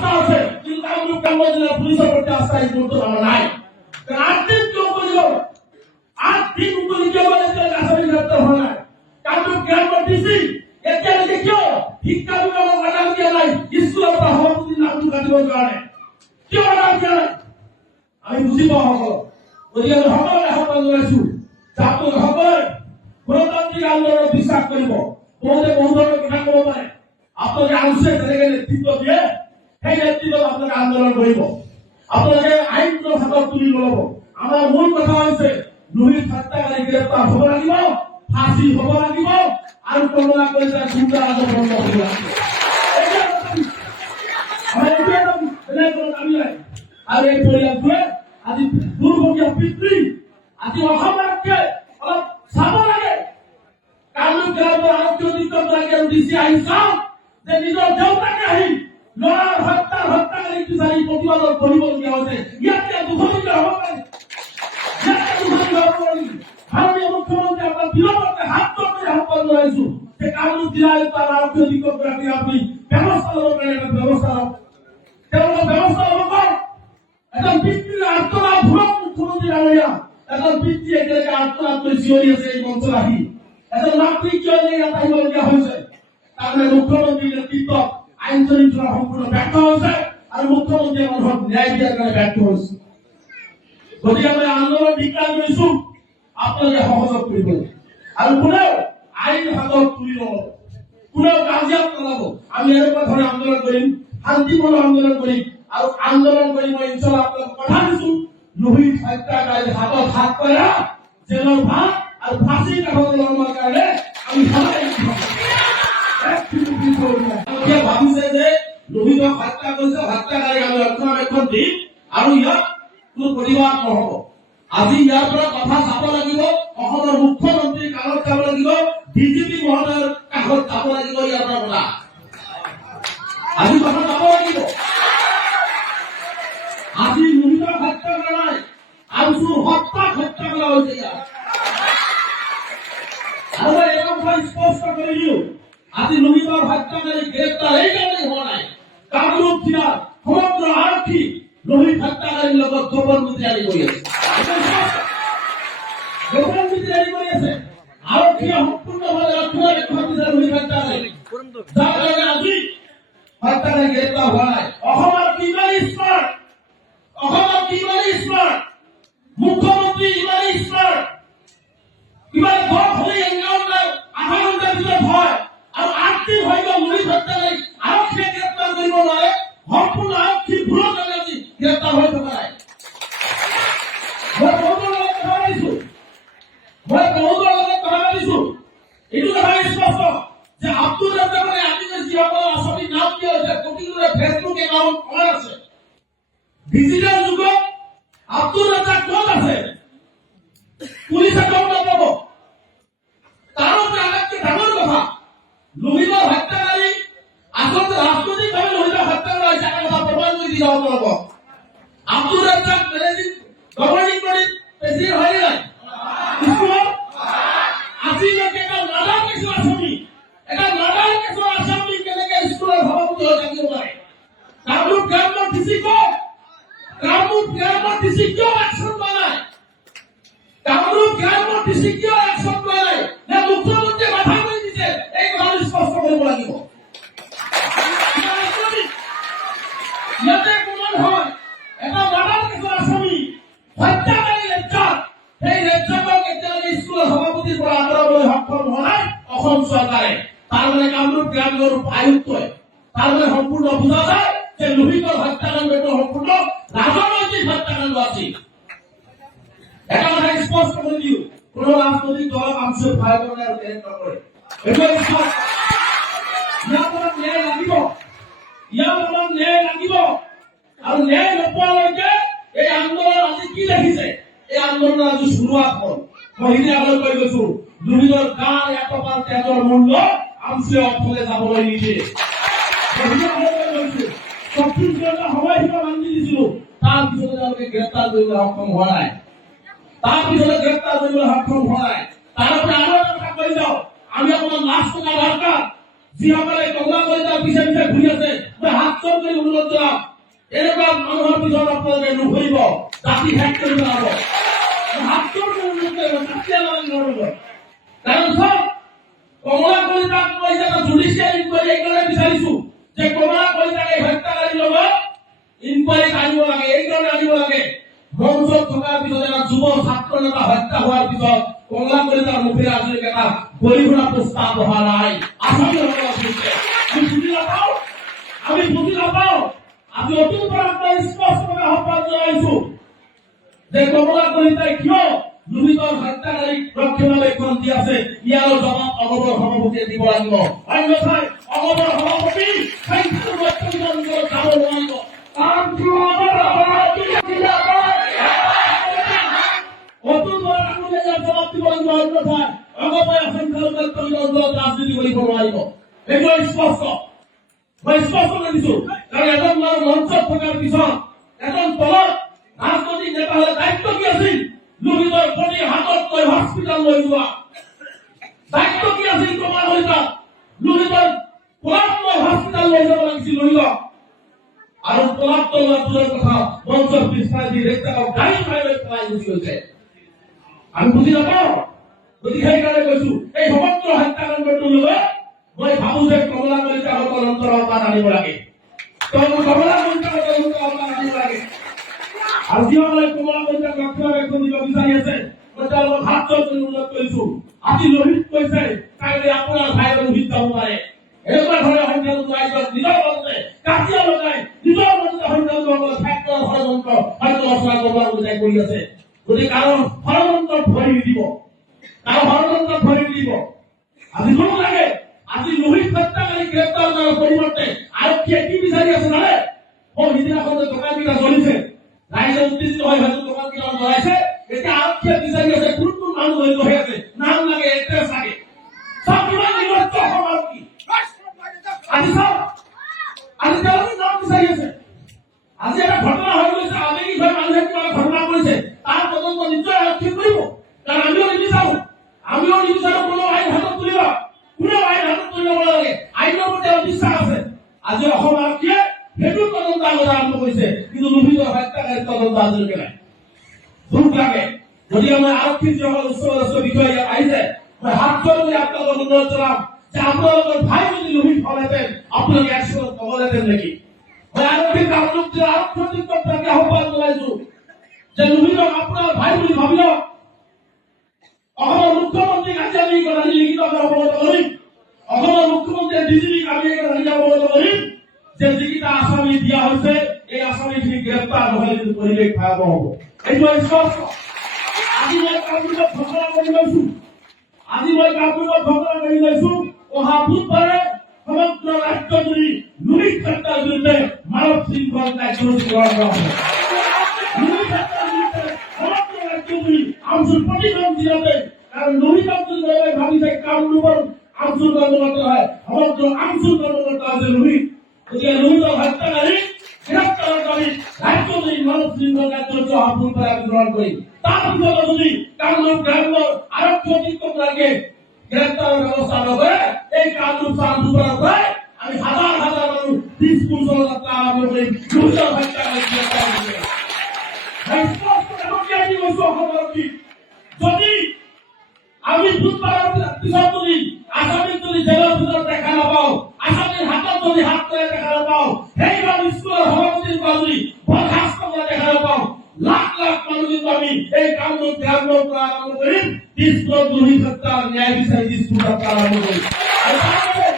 আস্থা আছে, কিন্তু কামরূপ গ্রাম্য জেলার পুলিশের প্রতি আস্থা এই মুহূর্তে আমার নাই। 8 দিন কেউ করিল, 8 দিন উপরে কেউ বলে আসামি গ্রেপ্তার হয় নাই। কামরূপ গ্রাম্য ডিসি এতিয়া দেখিও শিক্ষা বিভাগৰ অৰ্ডাৰ দিয়া নাই, স্কুলৰ পৰা সভাপতিৰ নামটো কাটিবৰ কাৰণে কিয় অৰ্ডাৰ দিয়া নাই আমি বুজি পাওঁ সকলো। গতিকে আমি সকলোৱে আহ্বান জনাইছো যে আপোনালোকসকলে গণতান্ত্ৰিক আন্দোলনত বিশ্বাস কৰিব। বহুতে বহু ধৰণৰ কথা ক'ব পাৰে, আপোনালোকে আলোচনাত যেনেকে নেতৃত্ব দিয়ে সেই নেতৃত্বত আপোনালোকে আন্দোলন কৰিব, আপোনালোকে আইনটো হাতত তুলি ল'ব। আমাৰ মূল কথা হৈছে নুহিত হত্যাকাৰী গ্ৰেপ্তাৰ হ'ব লাগিব, ফাঁচি হ'ব লাগিব, আৰু কমলা কলিতাৰ গুণ্ডা ৰাজ বন্ধ হ'ব লাগিব। আৰু এই পৰিয়ালটোৱে আজি দুৰ্ভগীয়া পিতৃ, আজি অসমকে অলপ চাব লাগে। কামৰূপ গ্ৰাম্যৰ আৰক্ষী অধীক্ষকগৰাকী আৰু ডিচি আহি চাওক যে নিজৰ দেউতাকে আহি ল'ৰাৰ হত্যাকাৰীক বিচাৰি প্ৰতিবাদত কৰিবলগীয়া হৈছে। ইয়াতকে দুখনীয়া হ'ব পাৰে, ইয়াতকে দুখনীয়া হ'ব পাৰে। মাননীয় মুখ্যমন্ত্ৰী আপোনাৰ বিলম্বতে হাত জোৰ আহ্বান জনাইছো যে কামৰূপ জিলা আয়ুক্ত আৰু আৰক্ষী অধীক্ষকগৰাকী আপুনি ব্যৱস্থা ল'ব পাৰে, এটা ব্যৱস্থা লওক, তেওঁলোকৰ ব্যৱস্থা ল'ব কওক। এজন পিতৃৰ আত্মনাথ ধৰক মুখ্যমন্ত্ৰী ডাঙৰীয়া, এজন পিতৃ একেলগে আত্মনাথ কৰি চিঞৰি আছে এই মঞ্চত আহি, এজন মাতৃ কিয় ইয়াত আহিবলগীয়া হৈছে। তাৰমানে মুখ্যমন্ত্ৰীৰ নেতৃত্বত আইন শৃংখলা সম্পূৰ্ণ ব্যৰ্থ হৈছে আৰু মুখ্যমন্ত্ৰীয়ে মানুহক ন্যায় দিয়াৰ কাৰণে ব্যৰ্থ হৈছে। গতিকে আমি আন্দোলন ধিক্কাৰ কৰিছো, আপোনালোকে সহযোগ কৰিব আৰু কোনেও আইন হাতত তুলি নল'ব, কোনেও কাজিয়াত নলাব। আমি এনেকুৱা ধৰণে আন্দোলন কৰিম, শান্তিপূৰ্ণ আন্দোলন কৰিম আৰু আন্দোলন কৰি মই ইনশাল্লাহ আপোনালোকক কথা দিছো নুহিত হত্যাকাৰীৰ হাতত হাত পেলা জেলৰ ভাত আৰু ফাঁচি কাষত লগাৰ কাৰণে আমি সদায় ভাবিছে যে নুহিতক হত্যা কৰিছে, হত্যাকাৰীক আমি ৰক্ষণাবেক্ষণ দিম আৰু ইয়াত কোনো প্ৰতিবাদ নহ'ব। আজি ইয়াৰ পৰা কথা চাব লাগিব, অসমৰ মুখ্যমন্ত্ৰীৰ কাষত যাব লাগিব, ডিজিপি মহোদয়ৰ কাষত যাব লাগিব। ইয়াৰ পৰা কথা আজি কথা যাব লাগিব। আজি নুহিতক হত্যা কৰা নাই, আৰু হত্যাক হত্যা কৰা হৈছে ইয়াত। আৰু মই এটা কথা স্পষ্ট কৰি দিওঁ, আজি নুহিতৰ হত্যাকাৰী গ্ৰেপ্তাৰ এইকাৰণে হোৱা নাই, কামৰূপ জিলাৰ সমগ্ৰ আৰক্ষী নুহিত হত্যাকাৰীৰ লগত গোপন মিত্ৰালি কৰি আছে, গোপন মিত্ৰালি কৰি আছে। আৰক্ষীয়ে সম্পূৰ্ণভাৱে ৰক্ষণাবেক্ষণ দিছে নুহিত হত্যাকাৰী, যাৰ কাৰণে আজি হত্যাকাৰী গ্ৰেপ্তাৰ হোৱা নাই। অসমৰ কিমান স্মাৰ্ট, অসমৰ কিমান স্মাৰ্ট, মুখ্যমন্ত্ৰী ইমান স্মাৰ্ট, কিমান ঘৰ হ'লে এনকাউণ্টাৰ আধা ঘণ্টাৰ ভিতৰত হয় আৰু 8 দিন হৈ গ'ল নুহিত হত্যাকাৰীক আৰক্ষীয়ে গ্ৰেপ্তাৰ কৰিব নোৱাৰে। সম্পূৰ্ণ আৰক্ষী ভুলৰ কাৰণে আজি গ্ৰেপ্তাৰ হৈ থকা নাই। মই বহুতৰ লগত কথা পাতিছো, এইটো কথা স্পষ্ট যে আব্দুল ৰাজ্জাকে আমি যে যিসকল আসামী নাম দিয়া হৈছে প্ৰতিটোৰে ফেচবুক একাউণ্ট অন আছে। ডিজিটেল যুগত আব্দুল ৰাজ্জাক ক'ত আছে পুলিচে গম নাপাব। তাৰোপৰি আটাইতকৈ ডাঙৰ কথা, নুহিতৰ হত্যাকাৰী আচলতে ৰাজনৈতিকভাৱে নুহিতৰ হত্যা কৰা হৈছে, এটা কথা প্ৰমাণ কৰি দিয়া হ'ব। আব্দুল ৰাজ্জাক গভৰ্ণিং বডীত প্ৰেচিডেণ্ট হয় নাই, স্কুলত আজিলৈকে এটা নাদাল কেছৰ আসামী, এটা নাদাল কেছৰ আসামী কেনেকে স্কুলৰ সভাপতি হৈ থাকিব পাৰে। কামৰূপ গ্ৰাম্যৰ ডিচি ক'ত, কামৰূপ গ্ৰাম্যৰ ডিচি কিয় একশ্যন লোৱা নাই, কামৰূপ গ্ৰাম্যৰ ডিচি কিয় একশ্যন লোৱা নাই, নে মুখ্যমন্ত্ৰীয়ে বাধা কৰি দিছে, এই কথা স্পষ্ট কৰিব লাগিব। ইয়াতে প্ৰমাণ হয় এটা নাদাল কেছৰ আসামী হত্যাকাৰী ৰেজ্জাক, সেই ৰেজ্জাকক এতিয়ালৈকে স্কুলৰ সভাপতিৰ পৰা আঁতৰাবলৈ সক্ষম হোৱা নাই অসম চৰকাৰে। তাৰমানে কামৰূপ গ্ৰাম্যৰ আয়ুক্তই তাৰমানে সম্পূৰ্ণ বুজা যায় যে নুহিতৰ হত্যাকাণ্ডটো সম্পূৰ্ণ ৰাজনৈতিক হত্যাকাণ্ড আছিল। এটা কথা স্পষ্ট কৰি দিওঁ, কোনো ৰাজনৈতিক দলক আমচুৰ ভয় কৰে আৰু বেলেগ নকৰে। এইটোৱে স্পষ্ট। ইয়াৰ পৰা ন্যায় লাগিব, ইয়াৰ পৰা ন্যায় লাগিব আৰু ন্যায় নোপোৱালৈকে এই আন্দোলন আজি কি দেখিছে, এই আন্দোলন আজি শুৰুৱাত হ'ল। মই সিদিনা আগলৈ কৈ গৈছো, নুহিতৰ গাৰ এটপাল তেজৰ মূল্য আমচুৱে অথলে যাবলৈ নিদিয়ে। ছত্তীশগড়ৰ সময়সীমা বান্ধি দিছিলো, তাৰ পিছতে তেওঁলোকে গ্ৰেপ্তাৰ কৰিবলৈ সক্ষম হোৱা নাই, তাৰ পিছতে গ্ৰেপ্তাৰ কৰিবলৈ সক্ষম হোৱা নাই। তাৰোপৰি আৰু এটা কথা কৈ যাওঁ, আমি অকণমান লাজ টকা দৰকাৰ, যিসকলে কমলা কলিতাৰ পিছে পিছে ঘূৰি আছে মই হাত জোৰ কৰি অনুৰোধ জনাম এনেকুৱা মানুহৰ পিছত আপোনালোকে নুঘূৰিব জাতি শেষ কৰি পেলাব হাত জোৰ কৰি অনুৰোধ কৰিব জাতি আমাক নৰব কাৰণ চাওক কমলা কলিতাক মই এটা জুডিচিয়েল ইনকুৱাৰী এইকাৰণে বিচাৰিছো যে কমলা কলিতাক এই হত্যাকাৰীৰ লগত ইনকুৱাৰী আনিব লাগে এইকাৰণে আনিব লাগে মঞ্চত থকাৰ পিছত এটা যুৱ ছাত্ৰ নেতা হত্যা হোৱাৰ পিছত কমলা কলিতাৰ মুখেৰে আজিলৈকে এটা গৰিহণা প্ৰস্তাৱ অহা নাই আসামীসকলৰ বিৰুদ্ধে আমি বুজি নাপাওঁ আজি অতুল বৰাক স্পষ্টভাৱে আহ্বান জনাইছো যে কমলা কলিতাই কিয় লুহিতৰ হত্যাকাৰীক ৰক্ষণাবেক্ষণ দি আছে ইয়াৰ জবাব অগমৰ সভাপতিয়ে দিব লাগিব অন্যথাই অগমৰ সভাপতি সাহিত্যৰ ৰক্ষণাবেক্ষণ যাব নোৱাৰিব অতুল বৰাক ইয়াৰ জবাব দিব লাগিব অন্যথাই অগময় সংখ্যালঘু ৰাজনীতি কৰিব নোৱাৰিব এইটো স্পষ্ট মই স্পষ্ট কৰি দিছো কাৰণ এজন মানুহ মঞ্চত থকাৰ পিছত এজন তলত ৰাজনৈতিক নেতা হ'লে দায়িত্ব কি আছিল লুহিতৰ প্ৰতি হাতত লৈ হস্পিটাল লৈ যোৱা দায়িত্ব কি আছিল কমলা কলিতা লুহিতৰ পলাত লৈ হস্পিটাল লৈ যাব লাগিছিল লুহিতক আৰু পলাত লোৱা দূৰৰ কথা মঞ্চৰ পিছফালে দি ৰেক্টাৰক গাড়ী উঠাই লৈ পেলাই গুচি গৈছে আমি বুজি নাপাওঁ গতিকে সেইকাৰণে কৈছো এই সমগ্ৰ হত্যাকাণ্ডটোৰ লগত মই ভাবো যে কমলা কলিতাৰ তদন্তৰ আহ্বান আনিব লাগে কমলা কলিতাৰ তদন্তৰ আহ্বান আনিব লাগে আৰু যিসকলে কমলা কলিতাক ৰক্ষণাবেক্ষণ দিব বিচাৰি আছে মই তেওঁলোকক হাত জোৰ কৰি অনুৰোধ কৰিছো আজি লোহিত কৈছে কাইলৈ আপোনাৰ ভাই লোহিত যাব পাৰে এনেকুৱা ধৰণে সংখ্যালঘু ৰাইজক নিজৰ মাজতে কাজিয়া লগাই নিজৰ মাজতে সংখ্যালঘুসকলে ঠেক কৰা ষড়যন্ত্ৰ হয়তো ৰচনা কমলা কলিতাই কৰি আছে গতিকে কাৰণ ষড়যন্ত্ৰত ভৰি নিদিব কাৰো ষড়যন্ত্ৰত ভৰি নিদিব আজি কোনো লাগে আজি লোহিত হত্যাকাৰী গ্ৰেপ্তাৰ কৰাৰ পৰিৱৰ্তে আৰক্ষীয়ে কি বিচাৰি আছে জানে সিদিনাখন যে দোকানকেইটা জ্বলিছে ৰাইজে উত্তেজিত হৈ হয়তো দোকানকেইটা জ্বলাইছে এতিয়া আৰক্ষীয়ে বিচাৰি আছে কোন কোন মানুহ জড়িত হৈ আছে নাম লাগে এড্ৰেছ লাগে চব কিমান নিৰ্লজ্জ সমাজ কি আজি চাওক আজি তেওঁলোকে নাম বিচাৰি আছে আজি এটা ঘটনা হৈ গৈছে আবেগিকভাৱে মানুহে কিবা ঘটনা কৰিছে তাৰ তদন্ত নিশ্চয় আৰক্ষী কৰিব কাৰণ আমিও নিবিচাৰো কোনো আইন হাতত তুলিব কোনেও আইন হাতত তুলিব নালাগে আইনৰ প্ৰতি বিশ্বাস আছে আজি অসম আৰক্ষীয়ে সেইটো তদন্ত আগতে আৰম্ভ কৰিছে কিন্তু লুহিতৰ হত্যাকাৰীৰ তদন্ত আজিলৈকে নাই দুখ লাগে গতিকে মই আৰক্ষী যিসকল উচ্চপদস্থ বিষয়া ইয়াত আহিছে মই হাত জোৰ কৰি আপোনালোকক অনুৰোধ জনাম যে আপোনালোকৰ ভাই যদি লুহিত হলহেঁতেন আপোনালোকে একচনত নগলহেঁতেন নেকি মই আৰক্ষী কামৰূপৰ আৰক্ষী কৰ্তাকে আহ্বান জনাইছো যে লুহিতক আপোনাৰ ভাই বুলি ভাবি লওক অসমৰ মুখ্যমন্ত্ৰীক আজি আমি লিখিতভাৱে অৱগত কৰিম অসমৰ মুখ্যমন্ত্ৰীয়ে ডিজিপিক আমি অৱগত কৰিম যে যিকেইটা আসামী দিয়া হৈছে এই আসামীখিনি গ্ৰেপ্তাৰ নহলে কিন্তু পৰিৱেশ ভয়াৱহ হ'ব এইটো স্পষ্ট আজি মই কামৰূপত ঘোষণা কৰি লৈছো অহা বুধবাৰে সমগ্ৰ ৰাজ্যজুৰি লুহিত হত্যাৰ বিৰুদ্ধে মানৱ শৃংখল কাৰ্যসূচী গ্ৰহণ কৰা হ'ব লুহিত হত্যাৰ বিৰুদ্ধে সমগ্ৰ ৰাজ্যজুৰি আমচুৰ প্ৰতিখন জিলাতে কাৰণ লুহিতক যদি ভাবিছে কামৰূপৰ আমচুৰ কৰ্মকৰ্তা হয় সমগ্ৰ আমচুৰ কৰ্মকৰ্তা আছে লুহিত গতিকে লুহিতৰ হত্যাকাৰী গ্ৰেপ্তাৰৰ দাবী ৰাজ্যজুৰি মানৱ শৃংখল কাৰ্যসূচী অহা বুধবাৰে আমি গ্ৰহণ কৰিম তাৰপিছত যদি কামৰূপ গ্ৰাম্যৰ আৰক্ষী অধীক্ষকগৰাকীয়ে গ্ৰেপ্তাৰৰ ব্যৱস্থা নকৰে এই কামৰূপ চান্দুপাৰাৰ পৰাই আমি হাজাৰ হাজাৰ মানুহ দিছপুৰ যাত্ৰা আৰম্ভ কৰিম লুহিতৰ হত্যাকাৰী গ্ৰেপ্তাৰ যদি আমি বুধবাৰৰ পিছত যদি আসামীক যদি জেলৰ ভিতৰত দেখা নাপাওঁ আসামীৰ হাতত যদি হাত ধৰে দেখা নাপাওঁ সেইবাৰ স্কুলৰ সভাপতিৰ পৰা যদি বৰখাস্ত কৰা দেখা নাপাওঁ লাখ লাখ মানুহ কিন্তু আমি এই কামৰূপ গ্ৰাম্যৰ পৰা আৰম্ভ কৰিম দিছপুৰত লুহিত হত্যাৰ ন্যায় বিচাৰি দিছপুৰ যাত্ৰা আৰম্ভ কৰিম